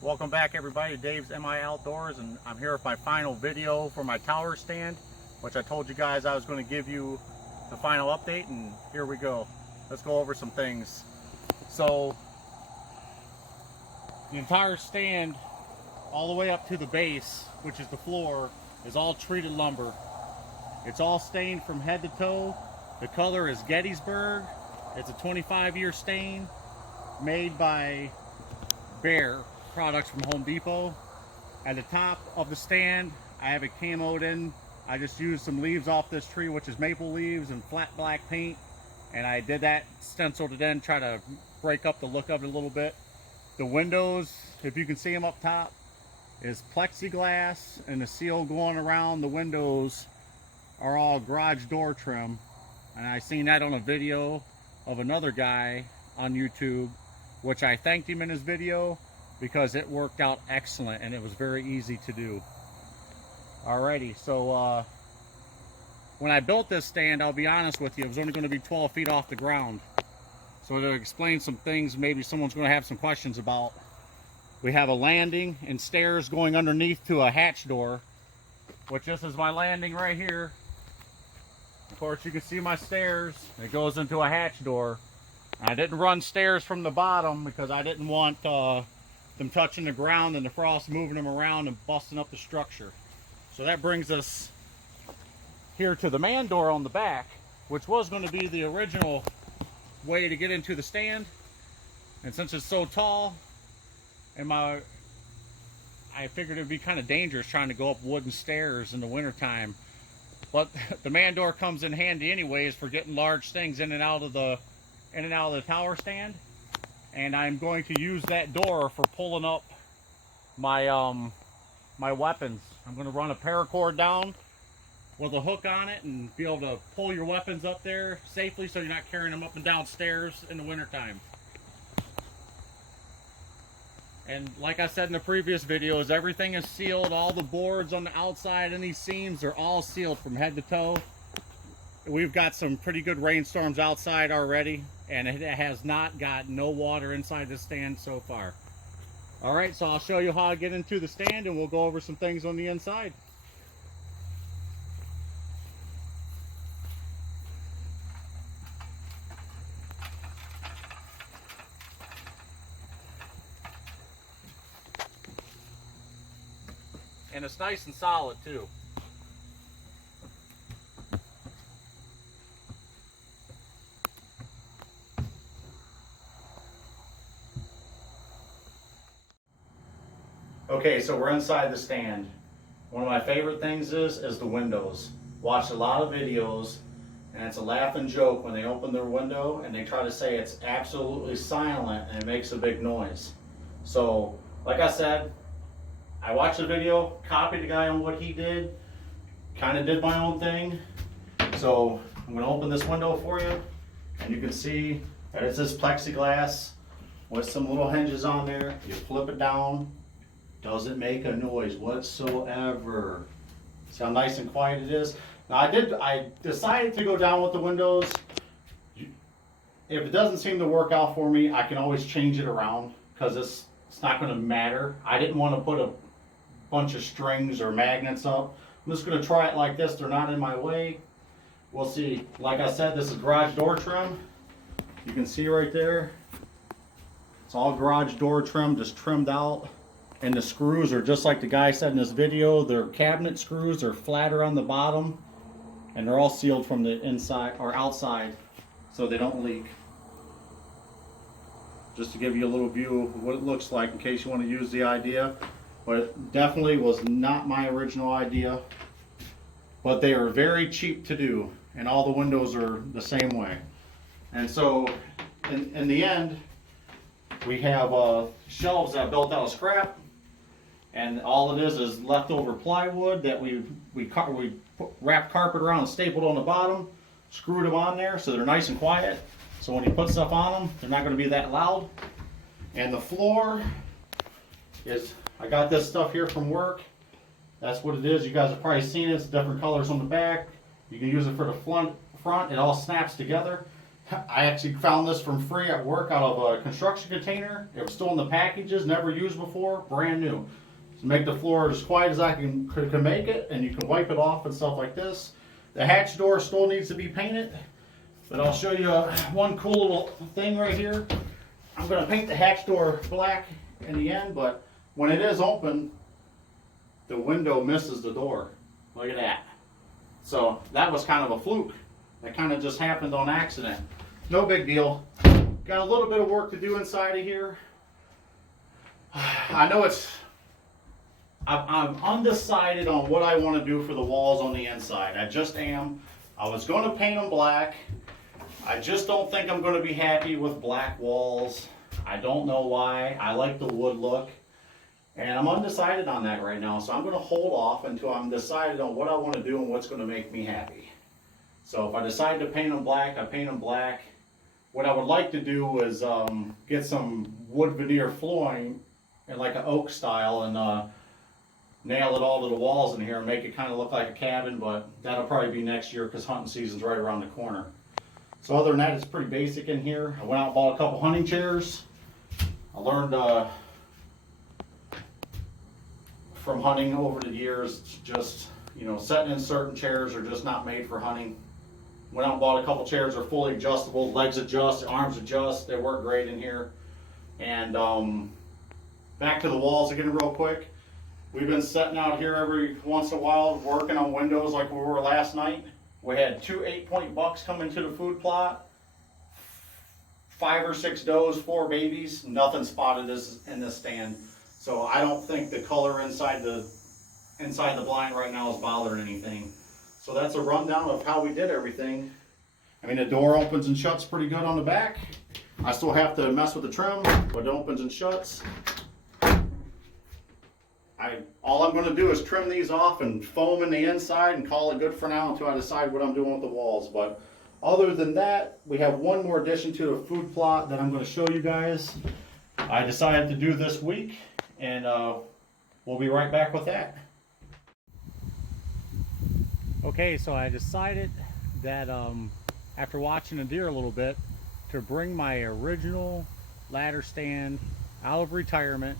Welcome back everybody to Dave's MI Outdoors, and I'm here with my final video for my tower stand, which I told you guys I was going to give you the final update, and here we go. Let's go over some things. So the entire stand all the way up to the base, which is the floor, is all treated lumber. It's all stained from head to toe. The color is Gettysburg. It's a 25-year stain made by Bear products from Home Depot. At the top of the stand, I have it camoed in. I just used some leaves off this tree, which is maple leaves, and flat black paint, and I did that, stenciled it in, try to break up the look of it a little bit. The windows, if you can see them up top, is plexiglass, and the seal going around the windows are all garage door trim. And I seen that on a video of another guy on YouTube, which I thanked him in his video because it worked out excellent and it was very easy to do. Alrighty, so when I built this stand, I'll be honest with you, it was only going to be 12 feet off the ground. So to explain some things maybe someone's going to have some questions about, we have a landing and stairs going underneath to a hatch door, which this is my landing right here. Of course, you can see my stairs. It goes into a hatch door. I didn't run stairs from the bottom because I didn't want them touching the ground and the frost moving them around and busting up the structure. So that brings us here to the man door on the back, which was going to be the original way to get into the stand. And since it's so tall, and I figured it'd be kind of dangerous trying to go up wooden stairs in the wintertime. But the man door comes in handy anyways for getting large things in and out of the tower stand. And I'm going to use that door for pulling up my my weapons. I'm going to run a paracord down with a hook on it and be able to pull your weapons up there safely so you're not carrying them up and down stairs in the wintertime. And like I said in the previous videos, everything is sealed. All the boards on the outside and these seams are all sealed from head to toe. We've got some pretty good rainstorms outside already, and it has not got no water inside the stand so far. Alright, so I'll show you how I get into the stand and we'll go over some things on the inside. And it's nice and solid too. Okay, so we're inside the stand. One of my favorite things is the windows. Watched a lot of videos, and it's a laugh and joke when they open their window and they try to say it's absolutely silent and it makes a big noise. So, like I said, I watched the video, copied the guy on what he did, kind of did my own thing. So I'm going to open this window for you, and you can see that it's this plexiglass with some little hinges on there. You flip it down, doesn't make a noise whatsoever. See how nice and quiet it is? Now I decided to go down with the windows. If it doesn't seem to work out for me, I can always change it around because it's not going to matter. I didn't want to put a bunch of strings or magnets up. I'm just going to try it like this. They're not in my way. We'll see. Like I said, this is garage door trim. You can see right there. It's all garage door trim, just trimmed out. And the screws are just like the guy said in this video. They're cabinet screws. They're flatter on the bottom. And they're all sealed from the inside or outside so they don't leak. Just to give you a little view of what it looks like in case you want to use the idea. But it definitely was not my original idea. But they are very cheap to do, and all the windows are the same way. And so in the end, we have shelves that I built out of scrap, and all it is leftover plywood that we wrapped carpet around and stapled on the bottom, screwed them on there so they're nice and quiet. So when you put stuff on them, they're not going to be that loud. And the floor is, I got this stuff here from work. That's what it is. You guys have probably seen it. It's different colors on the back. You can use it for the front. It all snaps together. I actually found this from free at work out of a construction container. It was still in the packages, never used before, brand new. To make the floor as quiet as I can make it, and you can wipe it off and stuff like this. The hatch door still needs to be painted, but I'll show you one cool little thing right here. I'm going to paint the hatch door black in the end, but when it is open, the window misses the door. Look at that. So that was kind of a fluke. That kind of just happened on accident. No big deal. Got a little bit of work to do inside of here. I know I'm undecided on what I want to do for the walls on the inside. I just am. I was going to paint them black. I just don't think I'm going to be happy with black walls. I don't know why. I like the wood look. And I'm undecided on that right now. So I'm going to hold off until I'm decided on what I want to do and what's going to make me happy. So if I decide to paint them black, I paint them black. What I would like to do is get some wood veneer flooring in like an oak style and nail it all to the walls in here and make it kind of look like a cabin, but that'll probably be next year because hunting season's right around the corner. So other than that, it's pretty basic in here. I went out and bought a couple hunting chairs. I learned from hunting over the years, just, you know, sitting in certain chairs are just not made for hunting. Went out and bought a couple chairs that are fully adjustable, legs adjust, arms adjust, they work great in here. And back to the walls again real quick. We've been sitting out here every once in a while working on windows like we were last night. We had 2 8-point bucks come into the food plot, 5 or 6 does, 4 babies, nothing spotted in this stand. So I don't think the color inside the blind right now is bothering anything. So that's a rundown of how we did everything. I mean, the door opens and shuts pretty good on the back. I still have to mess with the trim, but it opens and shuts. All I'm going to do is trim these off and foam in the inside and call it good for now until I decide what I'm doing with the walls. But other than that, we have one more addition to the food plot that I'm going to show you guys. I decided to do this week, and we'll be right back with that. Okay, so I decided that after watching a deer a little bit, to bring my original ladder stand out of retirement,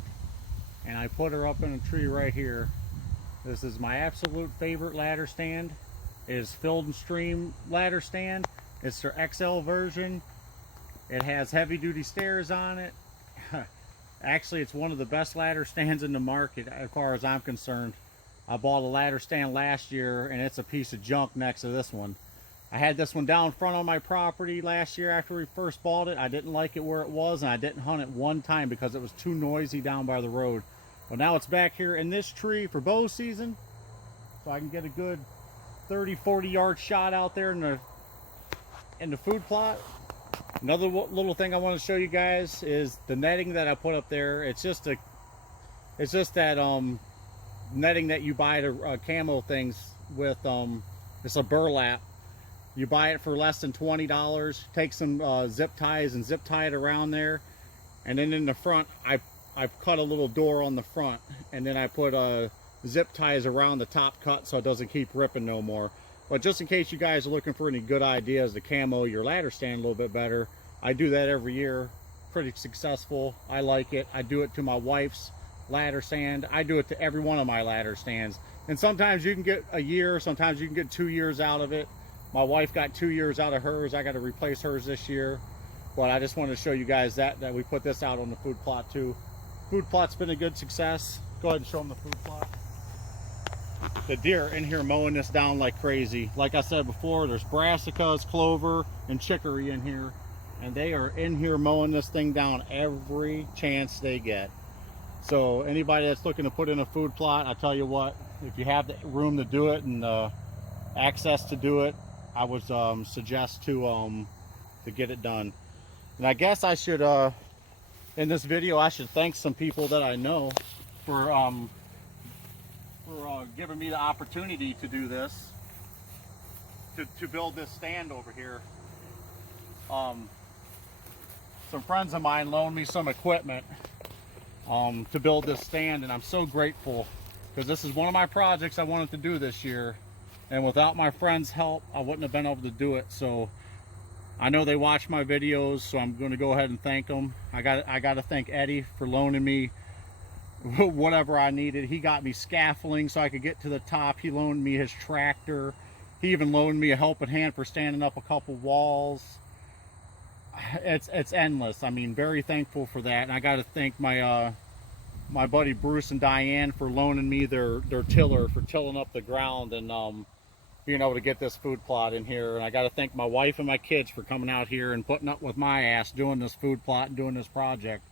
and I put her up in a tree right here. This is my absolute favorite ladder stand. It is Field and Stream ladder stand. It's their XL version. It has heavy duty stairs on it. Actually, it's one of the best ladder stands in the market as far as I'm concerned. I bought a ladder stand last year and it's a piece of junk next to this one. I had this one down front on my property last year after we first bought it. I didn't like it where it was, and I didn't hunt it one time because it was too noisy down by the road. But now it's back here in this tree for bow season, so I can get a good 30-40 yard shot out there in the food plot. Another little thing I want to show you guys is the netting that I put up there. It's just that netting that you buy to camo things with. It's a burlap. You buy it for less than $20. Take some zip ties and zip tie it around there, and then in the front I've cut a little door on the front, and then I put zip ties around the top cut so it doesn't keep ripping no more. But just in case you guys are looking for any good ideas to camo your ladder stand a little bit better, I do that every year. Pretty successful. I like it. I do it to my wife's ladder stand. I do it to every one of my ladder stands. And sometimes you can get a year, sometimes you can get 2 years out of it. My wife got 2 years out of hers. I got to replace hers this year. But I just wanted to show you guys that we put this out on the food plot too. Food plot's been a good success. Go ahead and show them the food plot. The deer in here mowing this down like crazy. Like I said before, there's brassicas, clover, and chicory in here. And they are in here mowing this thing down every chance they get. So anybody that's looking to put in a food plot, I tell you what, if you have the room to do it and access to do it, I would suggest to get it done. And I guess I should, in this video, I should thank some people that I know for giving me the opportunity to do this, to build this stand over here. Some friends of mine loaned me some equipment to build this stand, and I'm so grateful because this is one of my projects I wanted to do this year, and without my friends' help I wouldn't have been able to do it. So I know they watch my videos, so I'm going to go ahead and thank them. I got to thank Eddie for loaning me whatever I needed. He got me scaffolding so I could get to the top. He loaned me his tractor. He even loaned me a helping hand for standing up a couple walls. It's endless. I mean, very thankful for that. And I got to thank my my buddy Bruce and Diane for loaning me their tiller for tilling up the ground and being able to get this food plot in here. And I got to thank my wife and my kids for coming out here and putting up with my ass doing this food plot and doing this project.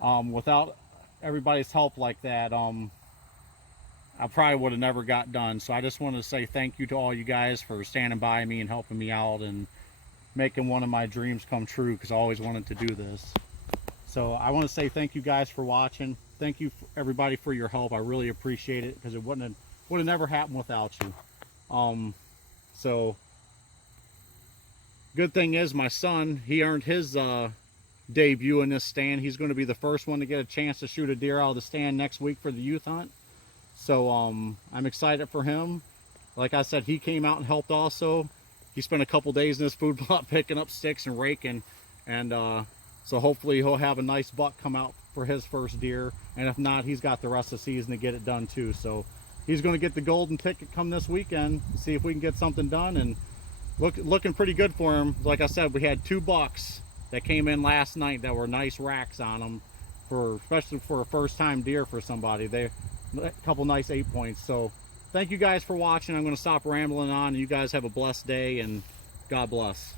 Without everybody's help like that, I probably would have never got done. So I just want to say thank you to all you guys for standing by me and helping me out and making one of my dreams come true, because I always wanted to do this. So I want to say thank you guys for watching. Thank you everybody for your help. I really appreciate it, because it would have never happened without you. So good thing is my son, he earned his debut in this stand. He's going to be the first one to get a chance to shoot a deer out of the stand next week for the youth hunt. So I'm excited for him. Like I said, he came out and helped also. He spent a couple days in this food plot picking up sticks and raking, and so hopefully he'll have a nice buck come out for his first deer, and if not, he's got the rest of the season to get it done too. So he's going to get the golden ticket come this weekend, see if we can get something done, and looking pretty good for him. Like I said, we had 2 bucks that came in last night that were nice racks on them, especially for a first-time deer for somebody. They a couple nice 8 points. So thank you guys for watching. I'm going to stop rambling on. You guys have a blessed day, and God bless.